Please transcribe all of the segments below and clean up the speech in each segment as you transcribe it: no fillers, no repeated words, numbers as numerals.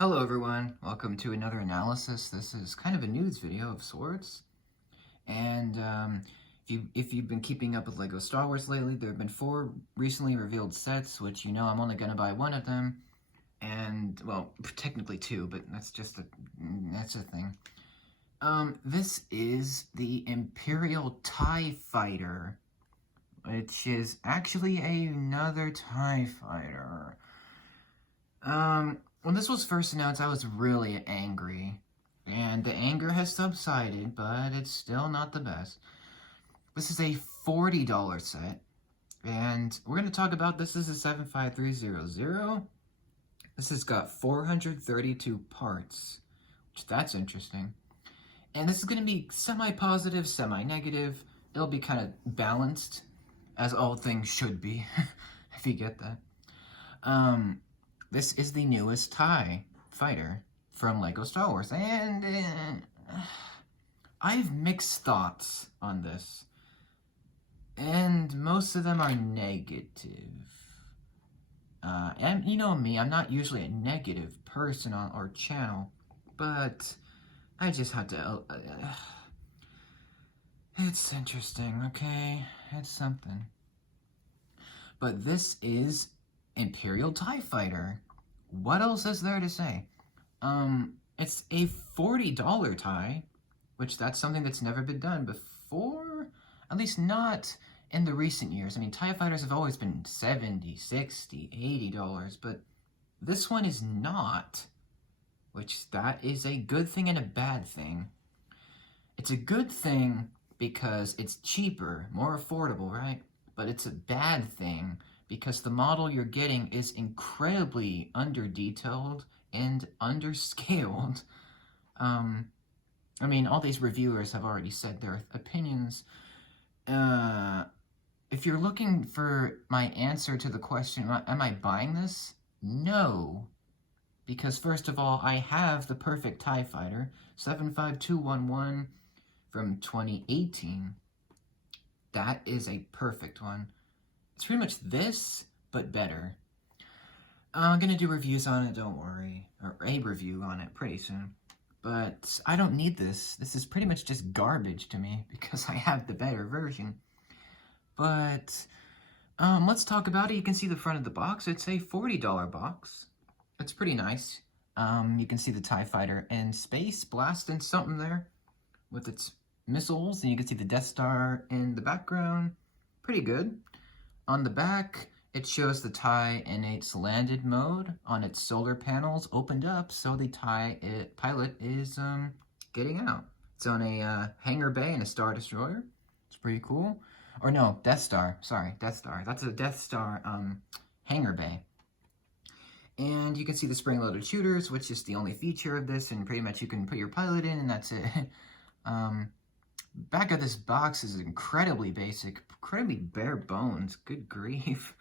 Hello everyone, welcome to another analysis. This is kind of a news video of sorts. And if you've been keeping up with LEGO Star Wars lately, there have been 4 recently revealed sets, which you know I'm only going to buy one of them. And, well, technically 2, but that's a thing. This is the Imperial TIE Fighter, which is actually another TIE Fighter. When this was first announced, I was really angry. And the anger has subsided, but it's still not the best. This is a $40 set. And we're going to talk about this. This is 75300. This has got 432 parts, which that's interesting. And this is going to be semi-positive, semi-negative. It'll be kind of balanced, as all things should be, if you get that. This is the newest TIE Fighter from LEGO Star Wars, and I have mixed thoughts on this, and most of them are negative. And you know me, I'm not usually a negative person on our channel, but I just had to, it's interesting, okay? It's something. But this is Imperial TIE Fighter. What else is there to say? It's a $40 TIE, which that's something that's never been done before, at least not in the recent years. I mean, TIE Fighters have always been $70, $60, $80, but this one is not, which that is a good thing and a bad thing. It's a good thing because it's cheaper, more affordable, right? But it's a bad thing because the model you're getting is incredibly under-detailed and under-scaled. I mean, all these reviewers have already said their opinions. If you're looking for my answer to the question, am I buying this? No. Because first of all, I have the perfect TIE Fighter, 75211 from 2018. That is a perfect one. It's pretty much this, but better. I'm gonna do reviews on it, don't worry. Or a review on it pretty soon. But I don't need this. This is pretty much just garbage to me because I have the better version. But let's talk about it. You can see the front of the box. It's a $40 box. It's pretty nice. You can see the TIE Fighter in space blasting something there with its missiles, and you can see the Death Star in the background. Pretty good. On the back, it shows the TIE in its landed mode on its solar panels opened up, so the TIE pilot is getting out. It's on a hangar bay in a Star Destroyer. It's pretty cool. Or no, Death Star. Sorry, Death Star. That's a Death Star hangar bay. And you can see the spring-loaded shooters, which is the only feature of this, and pretty much you can put your pilot in, and that's it. Back of this box is incredibly basic, incredibly bare bones. Good grief.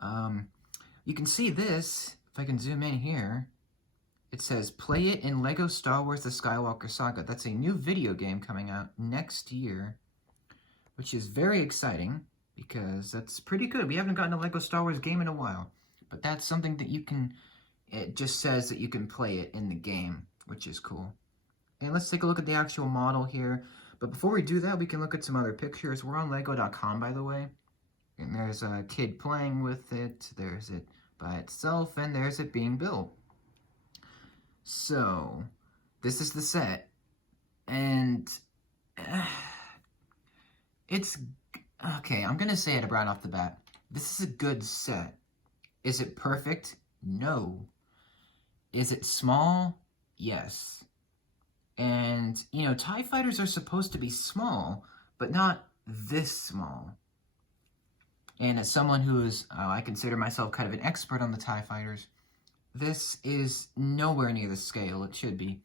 You can see this, if I can zoom in here. It says, play it in LEGO Star Wars The Skywalker Saga. That's a new video game coming out next year, which is very exciting, because that's pretty good. We haven't gotten a LEGO Star Wars game in a while, but that's something that you can, it just says that you can play it in the game, which is cool. And let's take a look at the actual model here. But before we do that, we can look at some other pictures. We're on Lego.com, by the way. And there's a kid playing with it. There's it by itself. And there's it being built. So, this is the set. And it's... Okay, I'm going to say it right off the bat. This is a good set. Is it perfect? No. Is it small? Yes. And, you know, TIE Fighters are supposed to be small, but not this small. And as someone who is, I consider myself kind of an expert on the TIE Fighters, this is nowhere near the scale it should be.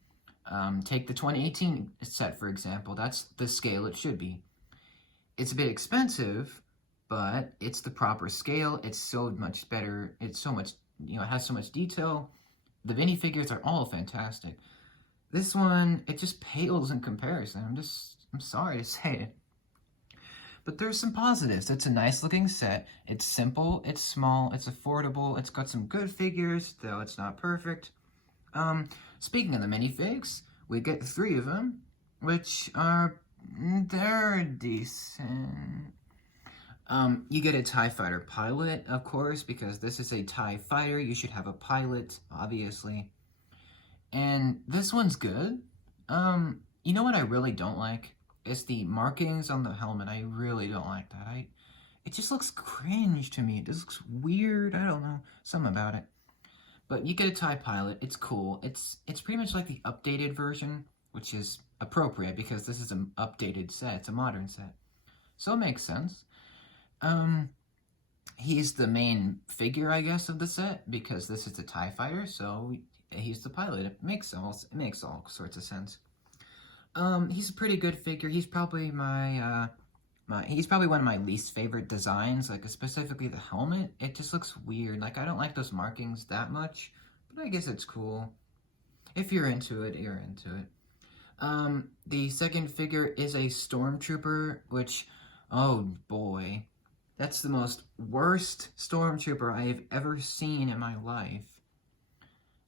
Take the 2018 set, for example. That's the scale it should be. It's a bit expensive, but it's the proper scale. It's so much better. It's so much, you know, it has so much detail. The minifigures are all fantastic. This one, it just pales in comparison. I'm sorry to say it. But there's some positives. It's a nice looking set. It's simple, it's small, it's affordable, it's got some good figures, though it's not perfect. Speaking of the minifigs, we get 3 of them, which are, they're decent. You get a TIE Fighter pilot, of course, because this is a TIE Fighter. You should have a pilot, obviously. And this one's good. You know what I really don't like? It's the markings on the helmet. I really don't like that. It just looks cringe to me. It just looks weird. I don't know. Something about it. But you get a TIE pilot. It's cool. It's pretty much like the updated version, which is appropriate because this is an updated set. It's a modern set. So it makes sense. He's the main figure, I guess, of the set because this is a TIE Fighter, so he's the pilot. It makes all sorts of sense. He's a pretty good figure. He's probably he's probably one of my least favorite designs, like specifically the helmet. It just looks weird. Like, I don't like those markings that much, but I guess it's cool. If you're into it, you're into it. The second figure is a Stormtrooper, which, oh boy, that's the most worst Stormtrooper I've ever seen in my life.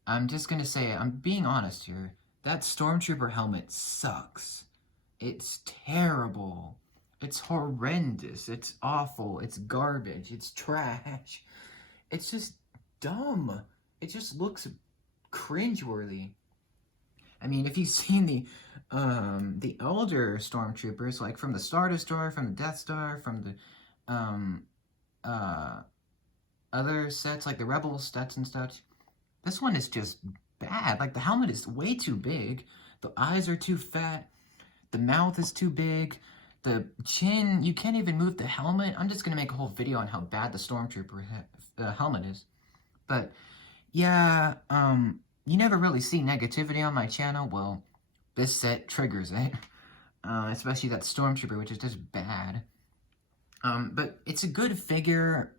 I'm just gonna say it. I'm being honest here. That Stormtrooper helmet sucks. It's terrible. It's horrendous. It's awful. It's garbage. It's trash. It's just dumb. It just looks cringeworthy. I mean, if you've seen the elder Stormtroopers, like from the Star Destroyer, from the Death Star, from the other sets, like the Rebel sets and such, this one is just bad. Like, the helmet is way too big. The eyes are too fat. The mouth is too big. The chin, you can't even move the helmet. I'm just going to make a whole video on how bad the Stormtrooper helmet is. But, yeah, you never really see negativity on my channel. Well, this set triggers it. Especially that Stormtrooper, which is just bad. But it's a good figure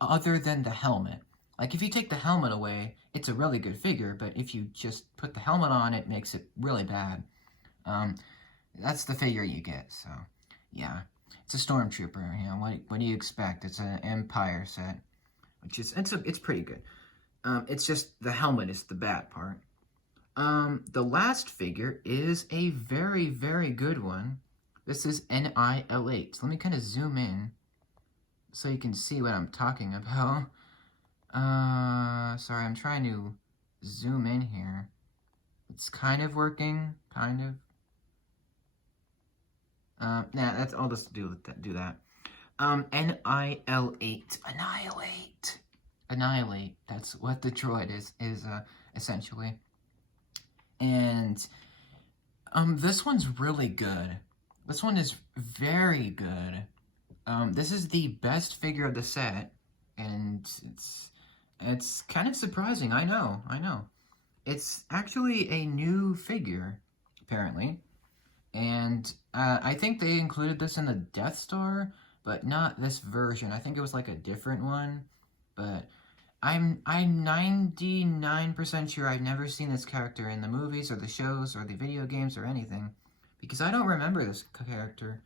other than the helmet. Like, if you take the helmet away, it's a really good figure, but if you just put the helmet on, it makes it really bad. That's the figure you get, so, yeah. It's a Stormtrooper, you know, what do you expect? It's an Empire set, which is, it's pretty good. It's just, the helmet is the bad part. The last figure is a very, very good one. This is NIL8. So let me kind of zoom in so you can see what I'm talking about. Sorry, I'm trying to zoom in here. It's kind of working, kind of. I'll just do that. NIL8. Annihilate. That's what the droid is essentially. And, this one's really good. This one is very good. This is the best figure of the set, and it's kind of surprising. I know. It's actually a new figure, apparently. And I think they included this in the Death Star, but not this version. I think it was like a different one. But I'm 99% sure I've never seen this character in the movies or the shows or the video games or anything, because I don't remember this character.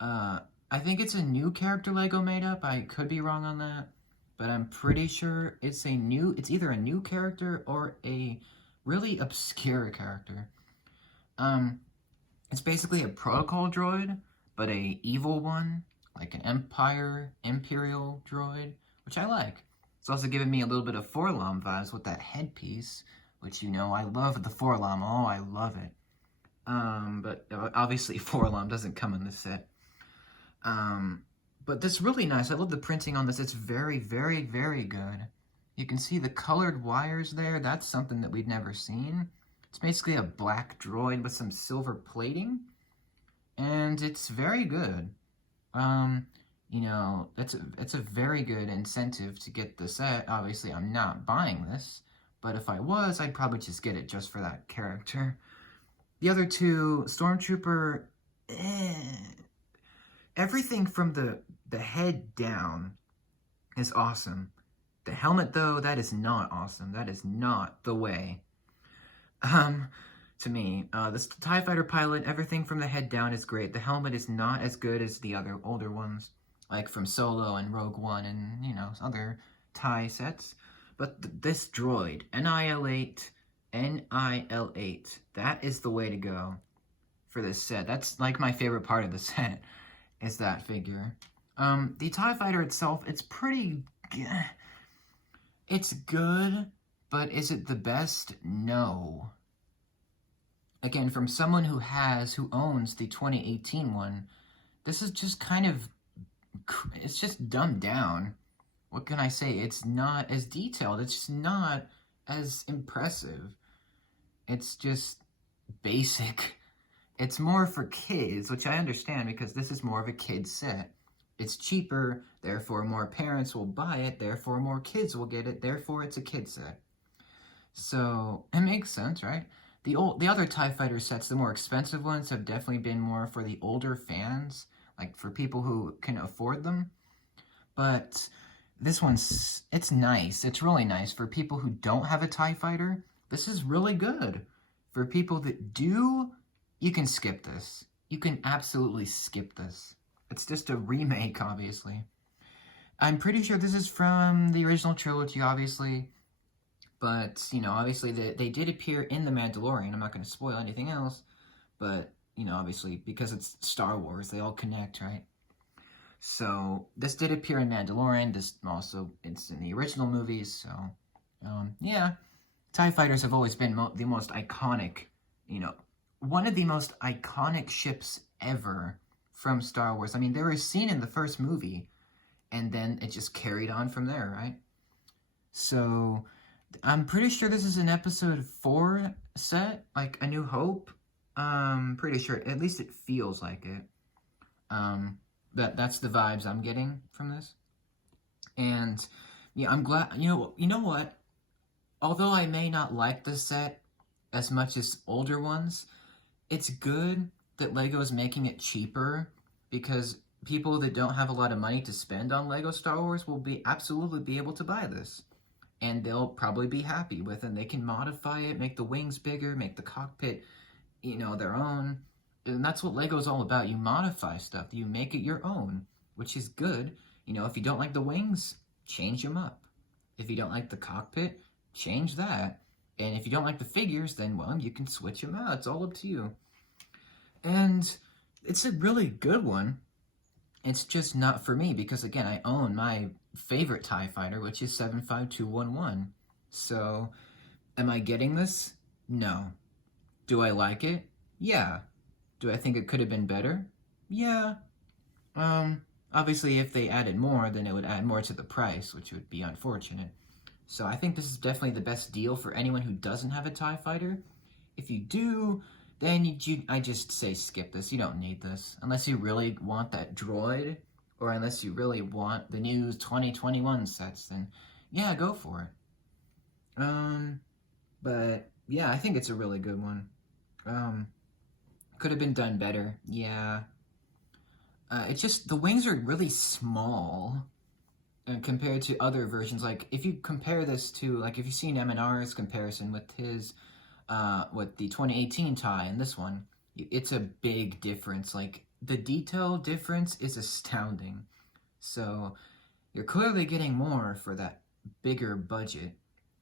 I think it's a new character Lego made up. I could be wrong on that, but I'm pretty sure it's either a new character or a really obscure character. It's basically a protocol droid, but a evil one, like an Imperial droid, which I like. It's also giving me a little bit of Forlom vibes with that headpiece, which, you know, I love the Forlom. Oh, I love it. But obviously Forlom doesn't come in this set. But this is really nice. I love the printing on this. It's very, very, very good. You can see the colored wires there. That's something that we've never seen. It's basically a black droid with some silver plating, and it's very good. You know, it's a very good incentive to get the set. Obviously, I'm not buying this, but if I was, I'd probably just get it just for that character. The other two, Stormtrooper, everything from the head down is awesome. The helmet, though, that is not awesome. That is not the way. To me, this TIE Fighter pilot, everything from the head down is great. The helmet is not as good as the other older ones, like from Solo and Rogue One and, you know, other TIE sets. But this droid, NIL8, NIL8. That is the way to go for this set. That's like my favorite part of the set, is that figure. The TIE Fighter itself, it's pretty... It's good, but is it the best? No. Again, from someone who owns the 2018 one, this is just kind of... It's just dumbed down. What can I say? It's not as detailed. It's just not as impressive. It's just basic. It's more for kids, which I understand because this is more of a kid set. It's cheaper, therefore more parents will buy it, therefore more kids will get it, therefore it's a kid set. So, it makes sense, right? The other TIE Fighter sets, the more expensive ones, have definitely been more for the older fans, like for people who can afford them. But this one's, it's nice. It's really nice. For people who don't have a TIE Fighter, this is really good. For people that do, you can skip this. You can absolutely skip this. It's just a remake, obviously. I'm pretty sure this is from the original trilogy, obviously. But, you know, obviously they did appear in The Mandalorian. I'm not going to spoil anything else. But, you know, obviously, because it's Star Wars, they all connect, right? So, this did appear in Mandalorian. This also, it's in the original movies. So, yeah. TIE Fighters have always been the most iconic, you know, one of the most iconic ships ever from Star Wars. I mean, they were seen in the first movie, and then it just carried on from there, right? So, I'm pretty sure this is an episode 4 set, like A New Hope. Pretty sure, at least it feels like it. That's the vibes I'm getting from this. And, yeah, I'm glad, you know what? Although I may not like this set as much as older ones, it's good that LEGO is making it cheaper, because people that don't have a lot of money to spend on LEGO Star Wars will absolutely be able to buy this. And they'll probably be happy with it. And they can modify it, make the wings bigger, make the cockpit, you know, their own. And that's what LEGO's all about. You modify stuff. You make it your own, which is good. You know, if you don't like the wings, change them up. If you don't like the cockpit, change that. And if you don't like the figures, then, well, you can switch them out. It's all up to you. And it's a really good one. It's just not for me because, again, I own my favorite TIE Fighter, which is 75211. So, am I getting this? No. Do I like it? Yeah. Do I think it could have been better? Yeah. Obviously, if they added more, then it would add more to the price, which would be unfortunate. So I think this is definitely the best deal for anyone who doesn't have a TIE Fighter. If you do, then I just say skip this. You don't need this. Unless you really want that droid, or unless you really want the new 2021 sets, then yeah, go for it. But yeah, I think it's a really good one. Could have been done better. Yeah. It's just, the wings are really small compared to other versions. Like, if you compare this to, like, if you've seen M&R's comparison with his, with the 2018 TIE and this one, it's a big difference. Like, the detail difference is astounding. So, you're clearly getting more for that bigger budget.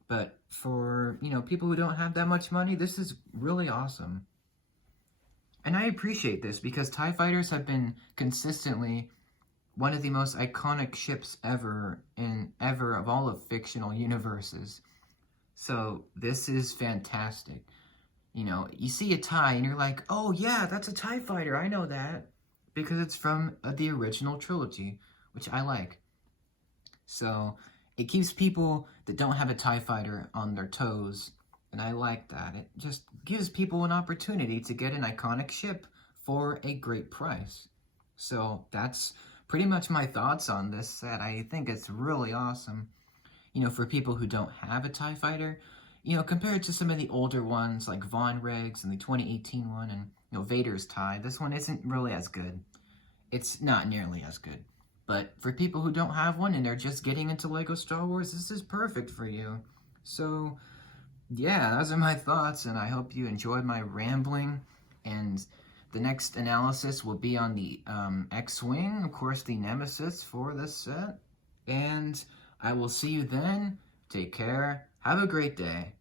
But for, you know, people who don't have that much money, this is really awesome. And I appreciate this because TIE Fighters have been consistently one of the most iconic ships ever of all of fictional universes. So this is fantastic. You know, you see a TIE and you're like, oh yeah, that's a TIE Fighter, I know that. Because it's from the original trilogy, which I like. So it keeps people that don't have a TIE Fighter on their toes. And I like that. It just gives people an opportunity to get an iconic ship for a great price. So that's pretty much my thoughts on this set. I think it's really awesome. You know, for people who don't have a TIE Fighter, you know, compared to some of the older ones like Von Regs and the 2018 one and, you know, Vader's TIE, this one isn't really as good. It's not nearly as good. But for people who don't have one and they're just getting into LEGO Star Wars, this is perfect for you. So yeah, those are my thoughts, and I hope you enjoyed my rambling. And the next analysis will be on the X-Wing, of course, the Nemesis for this set. And I will see you then. Take care. Have a great day.